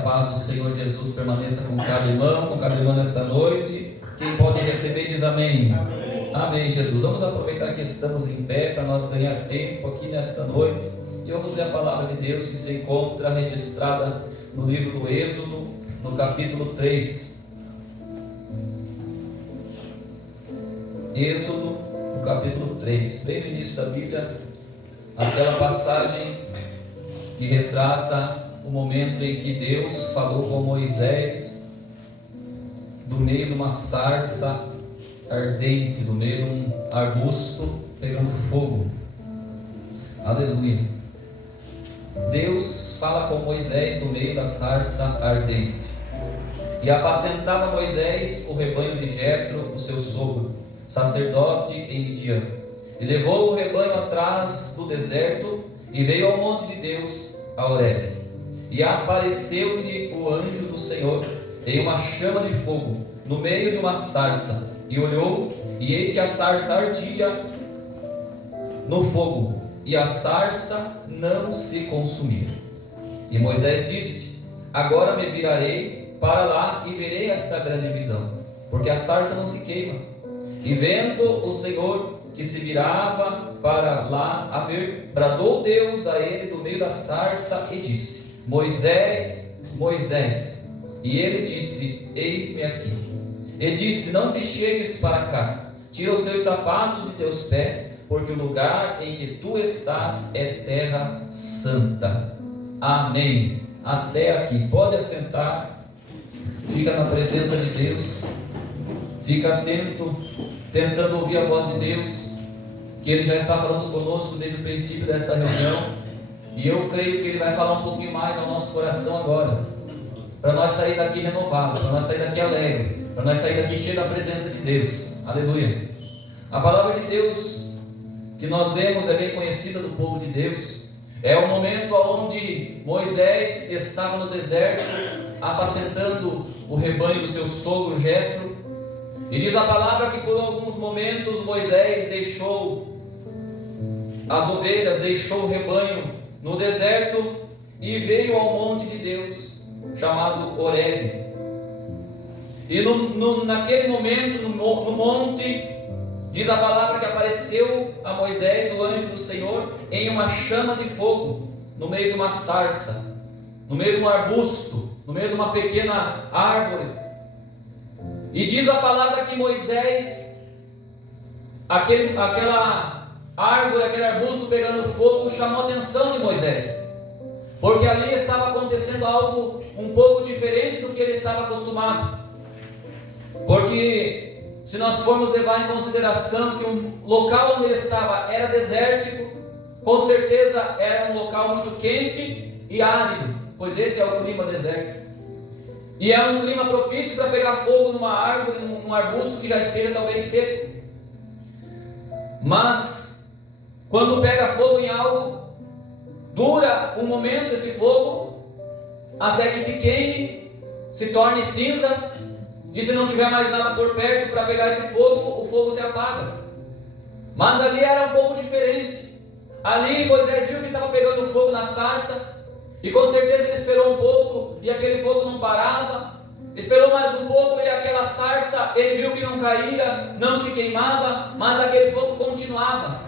a paz do Senhor Jesus permaneça com cada irmão nesta noite. Quem pode receber diz amém. Amém. Amém, Jesus. Vamos aproveitar que estamos em pé para nós ganhar tempo aqui nesta noite. E vamos ler a palavra de Deus que se encontra registrada no livro do Êxodo, no capítulo 3. Êxodo, no capítulo 3. Bem no início da Bíblia, aquela passagem que retrata o momento em que Deus falou com Moisés do meio de uma sarça ardente, do meio de um arbusto pegando fogo. Aleluia. Deus fala com Moisés do meio da sarça ardente. E apacentava Moisés o rebanho de Jetro, o seu sogro, sacerdote em Midian. E levou o rebanho atrás do deserto e veio ao monte de Deus, a Horebe. E apareceu-lhe o anjo do Senhor em uma chama de fogo, no meio de uma sarça. E olhou, e eis que a sarça ardia no fogo, e a sarça não se consumia. E Moisés disse: agora me virarei para lá e verei esta grande visão, porque a sarça não se queima. E vendo o Senhor que se virava para lá a ver, bradou Deus a ele do meio da sarça e disse: Moisés, Moisés. E ele disse: eis-me aqui. E disse: não te chegues para cá, tira os teus sapatos de teus pés, porque o lugar em que tu estás é terra santa. Amém. Até aqui. Pode assentar. Fica na presença de Deus. Fica atento, tentando ouvir a voz de Deus, que Ele já está falando conosco desde o princípio desta reunião. E eu creio que Ele vai falar um pouquinho mais ao nosso coração agora, para nós sair daqui renovados, para nós sair daqui alegre, para nós sair daqui cheio da presença de Deus. Aleluia. A palavra de Deus que nós lemos é bem conhecida do povo de Deus. É o momento onde Moisés estava no deserto, apacentando o rebanho do seu sogro Jetro. E diz a palavra que por alguns momentos Moisés deixou as ovelhas, deixou o rebanho no deserto e veio ao monte de Deus, chamado Horebe. E naquele momento, no monte, diz a palavra que apareceu a Moisés o anjo do Senhor em uma chama de fogo, no meio de uma sarça, no meio de um arbusto, no meio de uma pequena árvore. E diz a palavra que Moisés, aquela árvore, aquele arbusto pegando fogo, chamou a atenção de Moisés, porque ali estava acontecendo algo um pouco diferente do que ele estava acostumado. Porque se nós formos levar em consideração que o local onde ele estava era desértico, com certeza era um local muito quente e árido, pois esse é o clima deserto. E é um clima propício para pegar fogo numa árvore, num arbusto que já esteja talvez seco. Mas quando pega fogo em algo, dura um momento esse fogo, até que se queime, se torne cinzas, e se não tiver mais nada por perto para pegar esse fogo, o fogo se apaga. Mas ali era um pouco diferente. Ali Moisés viu que estava pegando fogo na sarça, e com certeza ele esperou um pouco, e aquele fogo não parava. Esperou mais um pouco, e aquela sarça, ele viu que não caía, não se queimava, mas aquele fogo continuava.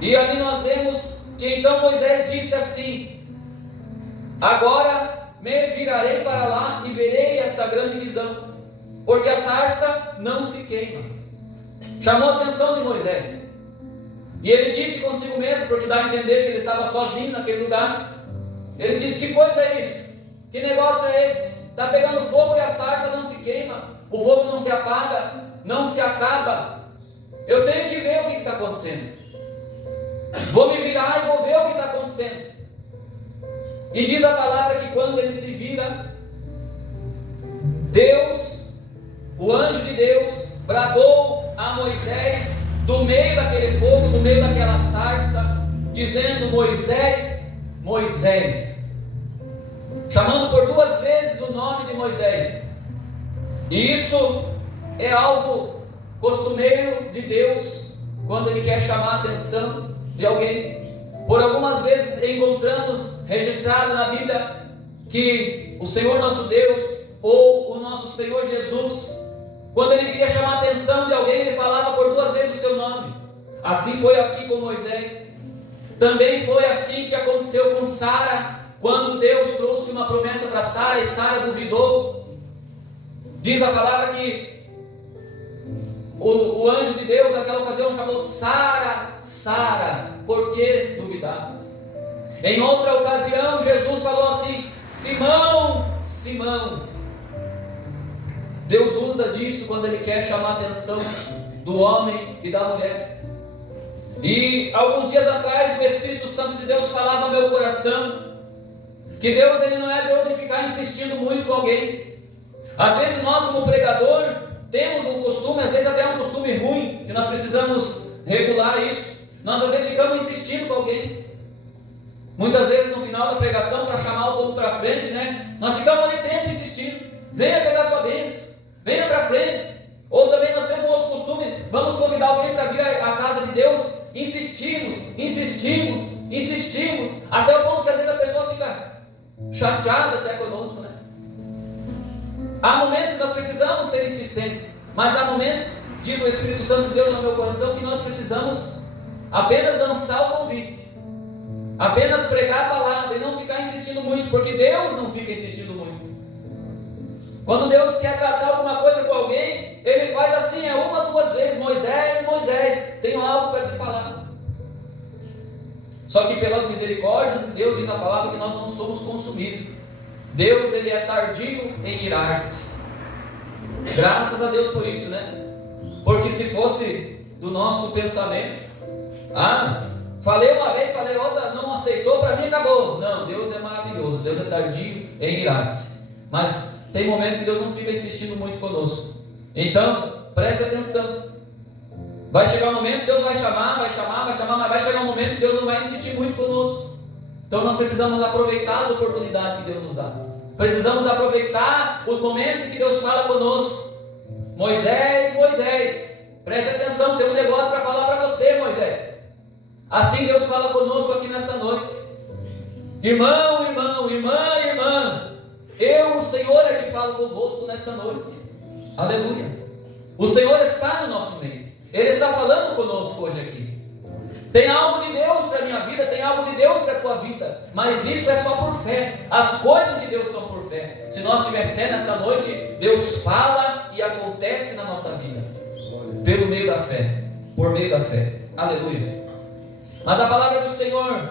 E ali nós vemos que então Moisés disse assim: agora me virarei para lá e verei esta grande visão, porque a sarça não se queima. Chamou a atenção de Moisés. E ele disse consigo mesmo, porque dá a entender que ele estava sozinho naquele lugar. Ele disse: que coisa é isso? Que negócio é esse? Está pegando fogo e a sarça não se queima, o fogo não se apaga, não se acaba. Eu tenho que ver o que está acontecendo. Vou me virar e vou ver o que está acontecendo. E diz a palavra que quando ele se vira, Deus, o anjo de Deus, bradou a Moisés do meio daquele fogo, do meio daquela sarça, dizendo: Moisés, Moisés, chamando por 2 vezes o nome de Moisés. E isso é algo costumeiro de Deus, quando Ele quer chamar a atenção de alguém. Por algumas vezes encontramos registrado na Bíblia que o Senhor nosso Deus, ou o nosso Senhor Jesus, quando Ele queria chamar a atenção de alguém, Ele falava por 2 vezes o seu nome. Assim foi aqui com Moisés. Também foi assim que aconteceu com Sara, quando Deus trouxe uma promessa para Sara e Sara duvidou. Diz a palavra que o anjo de Deus naquela ocasião chamou Sara, Sara, por que duvidaste? Em outra ocasião Jesus falou assim: Simão, Simão. Deus usa disso quando Ele quer chamar a atenção do homem e da mulher. E alguns dias atrás o Espírito Santo de Deus falava ao meu coração que Deus, Ele não é Deus de ficar insistindo muito com alguém. Às vezes nós, como pregador, temos um costume, às vezes até um costume ruim, que nós precisamos regular isso. Nós às vezes ficamos insistindo com alguém. Muitas vezes no final da pregação, para chamar o povo para frente, nós ficamos ali tempo insistindo: venha pegar a tua bênção, venha para frente. Ou também nós temos um outro costume: vamos convidar alguém para vir à casa de Deus. Insistimos, até o ponto que às vezes a pessoa fica chateada até conosco, Há momentos que nós precisamos ser insistentes, mas há momentos, diz o Espírito Santo de Deus no meu coração, que nós precisamos apenas lançar o convite, apenas pregar a palavra e não ficar insistindo muito, porque Deus não fica insistindo muito. Quando Deus quer tratar alguma coisa com alguém, Ele faz assim, 1, 2 vezes: Moisés, tenho algo para te falar. Só que pelas misericórdias de Deus, diz a palavra, que nós não somos consumidos. Deus, Ele é tardio em irar-se. Graças a Deus por isso, Porque se fosse do nosso pensamento, falei uma vez, falei outra, não aceitou, para mim acabou. Não, Deus é maravilhoso, Deus é tardio em irar-se. Mas tem momentos que Deus não fica insistindo muito conosco. Então, preste atenção. Vai chegar um momento que Deus vai chamar, mas vai chegar um momento que Deus não vai insistir muito conosco. Então nós precisamos aproveitar as oportunidades que Deus nos dá. Precisamos aproveitar os momentos em que Deus fala conosco. Moisés, preste atenção, tem um negócio para falar para você, Moisés. Assim Deus fala conosco aqui nessa noite. Irmão, irmã, eu, o Senhor, é que falo convosco nessa noite. Aleluia. O Senhor está no nosso meio. Ele está falando conosco hoje aqui. Tem algo de Deus para a minha vida, tem algo de Deus para a tua vida, mas isso é só por fé. As coisas de Deus são por fé. Se nós tivermos fé nessa noite, Deus fala e acontece na nossa vida, pelo meio da fé, por meio da fé. Aleluia. Mas a palavra do Senhor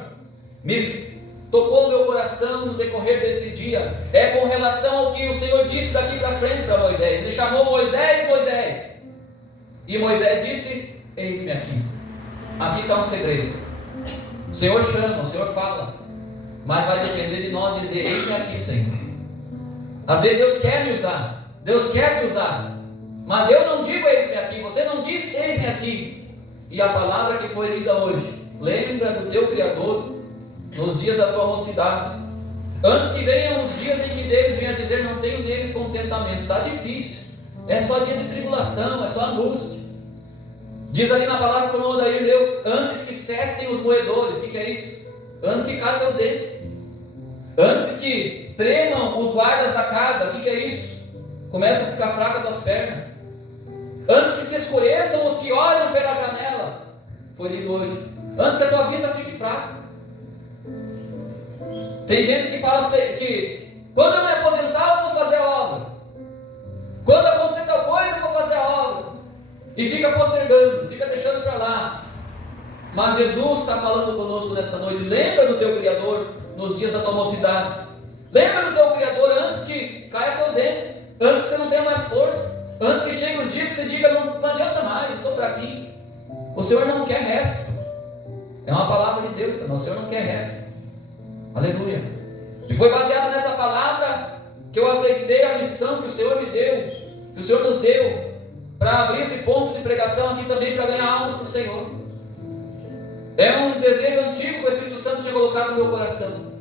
me tocou o meu coração no decorrer desse dia, com relação ao que o Senhor disse daqui para frente para Moisés. Ele chamou Moisés, e Moisés disse: eis-me aqui. Aqui está um segredo. O Senhor chama, o Senhor fala, mas vai depender de nós dizer: eis-me aqui, Senhor. Às vezes Deus quer me usar, Deus quer te usar, mas eu não digo eis-me aqui, você não diz eis-me aqui. E a palavra que foi lida hoje: lembra do teu Criador nos dias da tua mocidade, antes que venham os dias em que deles venha dizer: não tenho neles contentamento. Está difícil, é só dia de tribulação, é só angústia. Diz ali na palavra, como o Odair leu: antes que cessem os moedores. O que é isso? Antes que caem teus dentes, antes que tremam os guardas da casa. O que é isso? Começa a ficar fraca as tuas pernas. Antes que se escureçam os que olham pela janela. Foi lido hoje. Antes que a tua vista fique fraca. Tem gente que fala que quando eu me aposentar eu vou fazer a obra, quando acontecer tal coisa eu vou fazer a obra, e fica postergando, fica deixando para lá. Mas Jesus está falando conosco nessa noite: lembra do teu Criador nos dias da tua mocidade. Lembra do teu Criador antes que caia teus dentes, antes que você não tenha mais força, antes que chegue os dias que você diga: não adianta mais, estou fraquinho. O Senhor não quer resto. É uma palavra de Deus para nós. O Senhor não quer resto. Aleluia. E foi baseado nessa palavra que eu aceitei a missão que o Senhor me deu, que o Senhor nos deu, para abrir esse ponto de pregação aqui também, para ganhar almas para o Senhor. É um desejo antigo que o Espírito Santo tinha colocado no meu coração,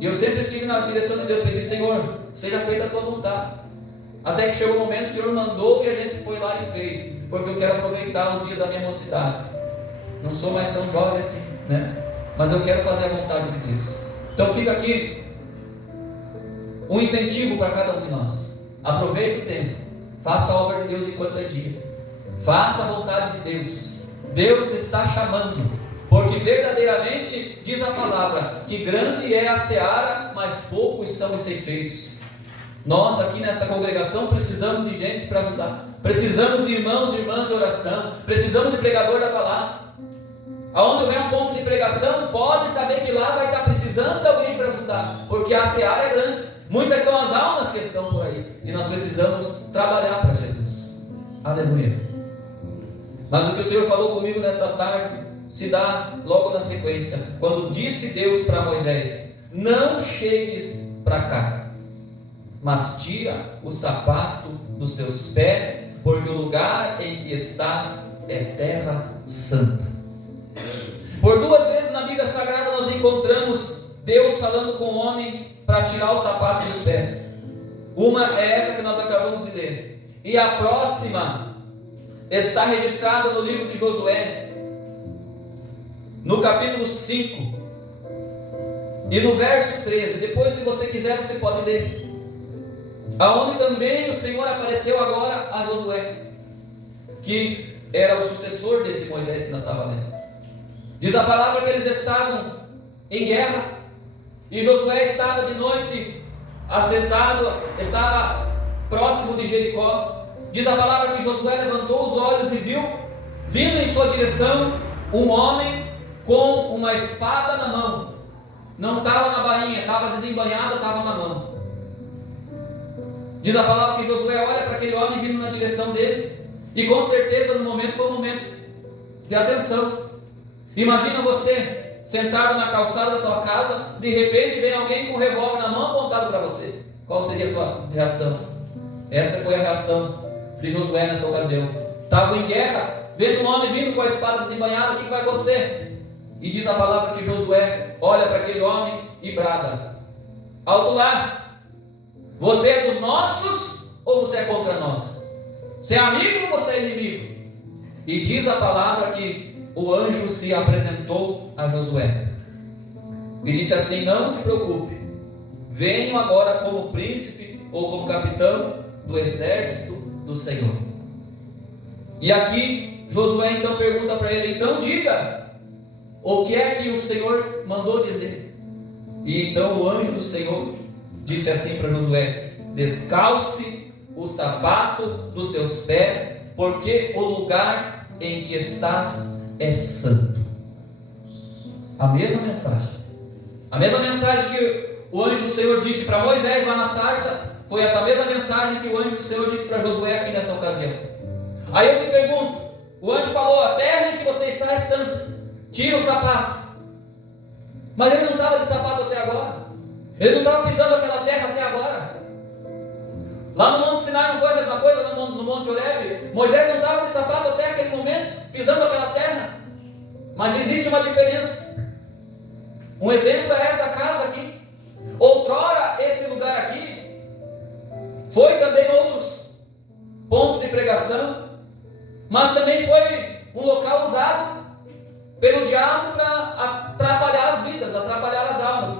e eu sempre estive na direção de Deus, pedi: Senhor, seja feita a tua vontade. Até que chegou o momento, o Senhor mandou e a gente foi lá e fez, porque eu quero aproveitar os dias da minha mocidade. Não sou mais tão jovem assim, mas eu quero fazer a vontade de Deus. Então fica aqui um incentivo para cada um de nós. Aproveite o tempo, faça a obra de Deus enquanto é dia, faça a vontade de Deus. Deus está chamando, porque verdadeiramente diz a palavra que grande é a seara, mas poucos são os ceifeiros. Nós aqui nesta congregação precisamos de gente para ajudar, precisamos de irmãos e irmãs de oração, precisamos de pregador da palavra. Aonde houver um ponto de pregação, pode saber que lá vai estar precisando de alguém para ajudar, porque a seara é grande, muitas são as almas que estão por aí, e nós precisamos trabalhar para Jesus. Aleluia. Mas o que o Senhor falou comigo nesta tarde se dá logo na sequência, quando disse Deus para Moisés: não chegues para cá, mas tira o sapato dos teus pés, porque o lugar em que estás é terra santa. Por duas vezes na Bíblia Sagrada nós encontramos Deus falando com o homem para tirar o sapato dos pés. Uma é essa que nós acabamos de ler, e a próxima está registrada no livro de Josué, no capítulo 5 e no verso 13. Depois, se você quiser, você pode ler, aonde também o Senhor apareceu agora a Josué, que era o sucessor desse Moisés que nós estávamos lendo. Diz a palavra que eles estavam em guerra, e Josué estava de noite assentado, estava próximo de Jericó. Diz a palavra que Josué levantou os olhos e viu, vindo em sua direção, um homem com uma espada na mão. Não estava na bainha, estava desembainhada, estava na mão. Diz a palavra que Josué olha para aquele homem vindo na direção dele, e com certeza no momento foi um momento de atenção. Imagina você sentado na calçada da tua casa, de repente vem alguém com um revólver na mão apontado para você. Qual seria a tua reação? Essa foi a reação de Josué nessa ocasião. Estavam em guerra, vendo um homem vindo com a espada desembainhada, o que vai acontecer? E diz a palavra que Josué olha para aquele homem e brada: alto lá, você é dos nossos ou você é contra nós? Você é amigo ou você é inimigo? E diz a palavra que o anjo se apresentou a Josué e disse assim: não se preocupe, venho agora como príncipe ou como capitão do exército do Senhor. E aqui Josué então pergunta para ele: então diga, o que é que o Senhor mandou dizer? E então o anjo do Senhor disse assim para Josué: descalce o sapato dos teus pés, porque o lugar em que estás é santo. A mesma mensagem que o anjo do Senhor disse para Moisés lá na sarça, foi essa mesma mensagem que o anjo do Senhor disse para Josué aqui nessa ocasião. Aí eu te pergunto, o anjo falou: a terra em que você está é santa, tira o sapato. Mas ele não estava de sapato até agora, ele não estava pisando aquela terra até agora. Lá no Monte Sinai não foi a mesma coisa, no Monte Horebe, Moisés não estava de sapato até aquele momento, pisando aquela terra. Mas existe uma diferença. Um exemplo é essa casa aqui. Outrora esse lugar aqui foi também outros pontos de pregação, mas também foi um local usado pelo diabo para atrapalhar as vidas, atrapalhar as almas.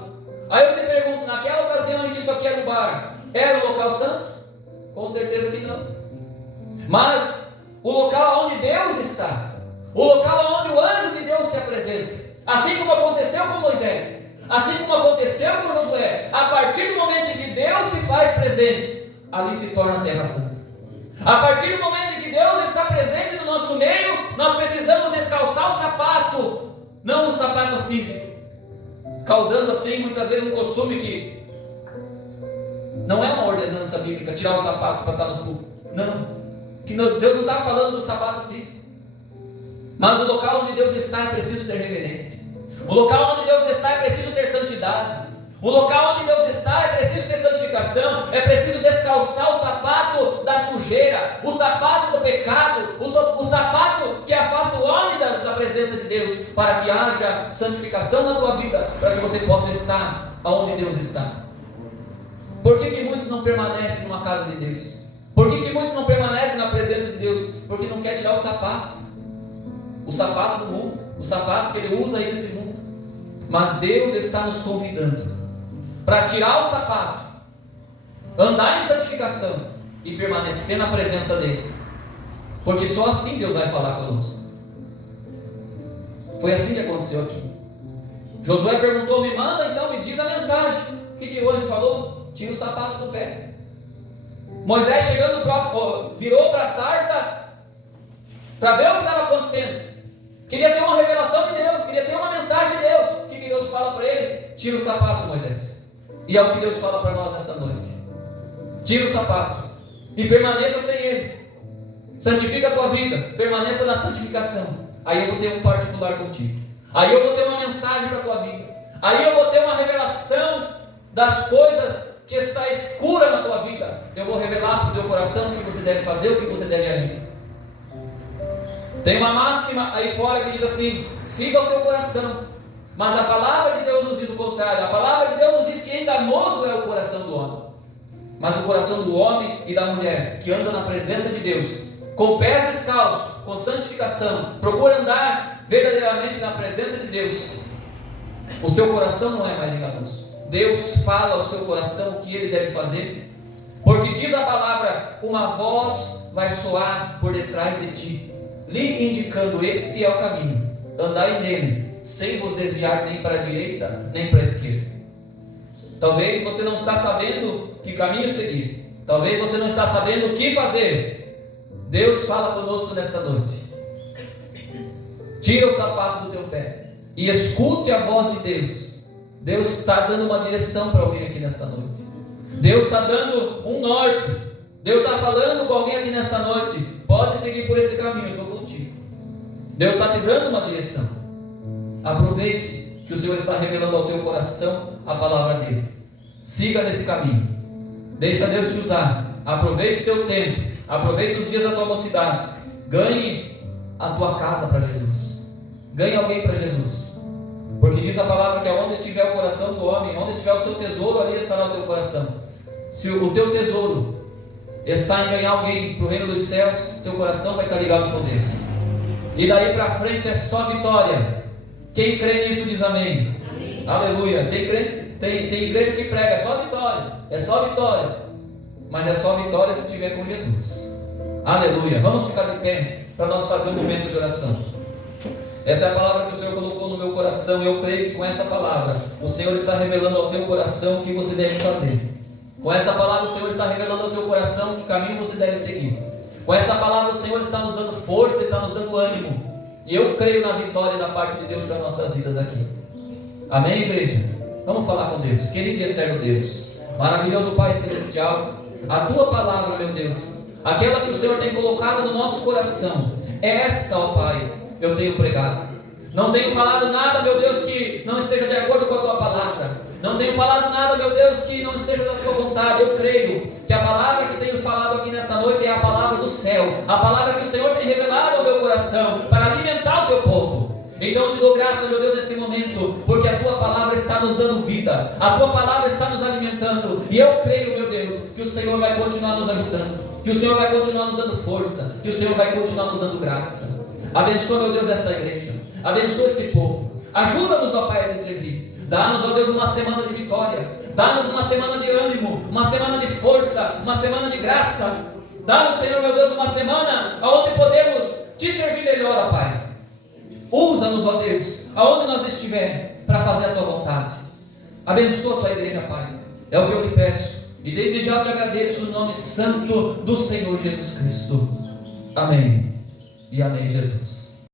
Aí eu te pergunto, naquela ocasião em que isso aqui era um bar, era um local santo? Com certeza que não. Mas o local onde Deus está, o local onde o anjo de Deus se apresenta, assim como aconteceu com Moisés, assim como aconteceu com Josué, a partir do momento em que Deus se faz presente, ali se torna a terra santa. A partir do momento em que Deus está presente no nosso meio, nós precisamos descalçar o sapato, não o sapato físico, causando assim muitas vezes um costume que não é uma ordenança bíblica, tirar o sapato para estar no púlpito. Não, que Deus não está falando do sapato físico, mas o local onde Deus está é preciso ter reverência. O local onde Deus está é preciso ter santidade. O local onde Deus está é preciso ter santificação. É preciso descalçar o sapato da sujeira, o sapato do pecado, o sapato que afasta o homem da presença de Deus, para que haja santificação na tua vida, para que você possa estar aonde Deus está. Por que muitos não permanecem numa casa de Deus? Por que muitos não permanecem na presença de Deus? Porque não quer tirar o sapato do mundo, o sapato que ele usa aí nesse mundo. Mas Deus está nos convidando para tirar o sapato andar em santificação e permanecer na presença dele, porque só assim Deus vai falar conosco. Foi assim que aconteceu aqui. Josué perguntou: me manda então, me diz a mensagem. O que o anjo falou? Tira o sapato do pé. Moisés chegando próximo, virou para a sarça para ver o que estava acontecendo. Queria ter uma revelação de Deus, queria ter uma mensagem de Deus. O que Deus fala para ele? Tira o sapato, Moisés. E é o que Deus fala para nós nessa noite. Tira o sapato e permaneça sem ele. Santifica a tua vida, permaneça na santificação. Aí eu vou ter um particular contigo. Aí eu vou ter uma mensagem para a tua vida. Aí eu vou ter uma revelação das coisas que está escura na tua vida. Eu vou revelar para o teu coração o que você deve fazer, o que você deve agir. Tem uma máxima aí fora que diz assim: siga o teu coração. Mas a palavra de Deus nos diz o contrário. A palavra de Deus nos diz que enganoso é o coração do homem. Mas o coração do homem e da mulher que anda na presença de Deus, com pés descalços, com santificação, procura andar verdadeiramente na presença de Deus, o seu coração não é mais enganoso. Deus fala ao seu coração o que ele deve fazer, porque diz a palavra: uma voz vai soar por detrás de ti, lhe indicando: este é o caminho, andai nele, sem vos desviar nem para a direita, nem para a esquerda. Talvez você não está sabendo que caminho seguir, talvez você não está sabendo o que fazer. Deus fala conosco nesta noite. Tira o sapato do teu pé e escute a voz de Deus. Deus está dando uma direção para alguém aqui nesta noite. Deus está dando um norte. Deus está falando com alguém aqui nesta noite: pode seguir por esse caminho, eu estou contigo. Deus está te dando uma direção. Aproveite que o Senhor está revelando ao teu coração a palavra dele. Siga nesse caminho. Deixa Deus te usar. Aproveite o teu tempo. Aproveite os dias da tua mocidade. Ganhe a tua casa para Jesus. Ganhe alguém para Jesus. Porque diz a palavra que aonde estiver o coração do homem, onde estiver o seu tesouro, ali estará o teu coração. Se o teu tesouro está em ganhar alguém para o reino dos céus, teu coração vai estar ligado com Deus. E daí para frente é só vitória. Quem crê nisso diz amém. Amém. Aleluia. Tem igreja que prega: é só vitória, é só vitória. Mas é só vitória se estiver com Jesus. Aleluia. Vamos ficar de pé para nós fazer um momento de oração. Essa é a palavra que o Senhor colocou no meu coração. Eu creio que com essa palavra o Senhor está revelando ao teu coração o que você deve fazer. Com essa palavra o Senhor está revelando ao teu coração que caminho você deve seguir. Com essa palavra o Senhor está nos dando força, está nos dando ânimo. E eu creio na vitória da parte de Deus para as nossas vidas aqui. Amém, igreja? Vamos falar com Deus. Querido e eterno Deus, maravilhoso Pai Celestial, a tua palavra, meu Deus, aquela que o Senhor tem colocado no nosso coração, essa, ó Pai, eu tenho pregado. Não tenho falado nada, meu Deus, que não esteja de acordo com a tua palavra. Não tenho falado nada, meu Deus, que não esteja da tua vontade. Eu creio que a palavra que tenho falado aqui nesta noite é a palavra do céu, a palavra que o Senhor tem revelado ao meu coração para alimentar o teu povo. Então eu te dou graça, meu Deus, nesse momento, porque a tua palavra está nos dando vida, a tua palavra está nos alimentando, e eu creio, meu Deus, que o Senhor vai continuar nos ajudando, que o Senhor vai continuar nos dando força, que o Senhor vai continuar nos dando graça. Abençoa, meu Deus, esta igreja, abençoa esse povo, ajuda-nos, ó Pai, a te servir. Dá-nos, ó Deus, uma semana de vitória, dá-nos uma semana de ânimo, uma semana de força, uma semana de graça. Dá-nos, Senhor, meu Deus, uma semana onde podemos te servir melhor, ó Pai. Usa-nos, ó Deus, aonde nós estivermos, para fazer a tua vontade. Abençoa a tua igreja, Pai, é o que eu lhe peço, e desde já te agradeço no nome santo do Senhor Jesus Cristo. Amém e amém, Jesus.